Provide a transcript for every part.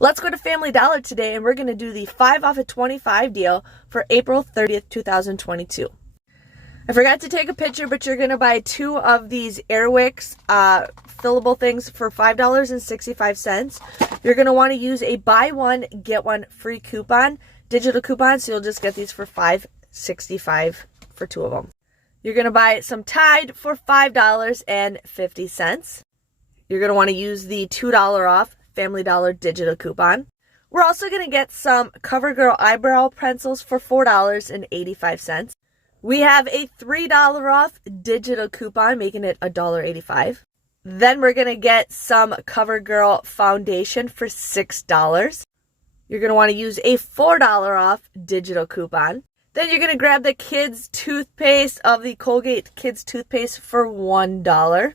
Let's go to Family Dollar today, and we're going to do the 5 off of 25 deal for April 30th, 2022. I forgot to take a picture, but you're going to buy 2 of these Airwicks fillable things for $5.65. You're going to want to use a buy one, get one free coupon, digital coupon, so you'll just get these for $5.65 for 2 of them. You're going to buy some Tide for $5.50. You're going to want to use the $2 off Family Dollar digital coupon. We're also going to get some CoverGirl eyebrow pencils for $4.85. We have a $3 off digital coupon, making it $1.85. Then we're going to get some CoverGirl foundation for $6. You're going to want to use a $4 off digital coupon. Then you're going to grab the kids toothpaste of the Colgate Kids toothpaste for $1.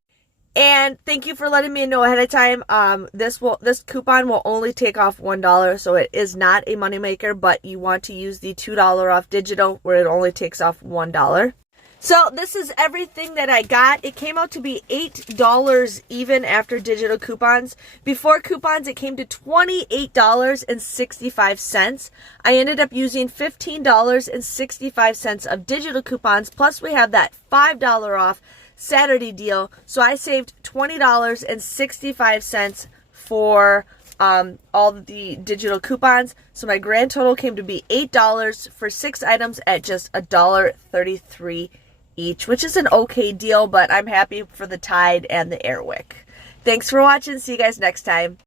And thank you for letting me know ahead of time. This coupon will only take off $1, so it is not a moneymaker, but you want to use the $2 off digital where it only takes off $1. So this is everything that I got. It came out to be $8 even after digital coupons. Before coupons, it came to $28.65. I ended up using $15.65 of digital coupons, plus we have that $5 off Saturday deal, so I saved $20.65 for all the digital coupons. So my grand total came to be $8 for 6 items at just $1.33 each, which is an okay deal, but I'm happy for the Tide and the Airwick. Thanks for watching. See you guys next time.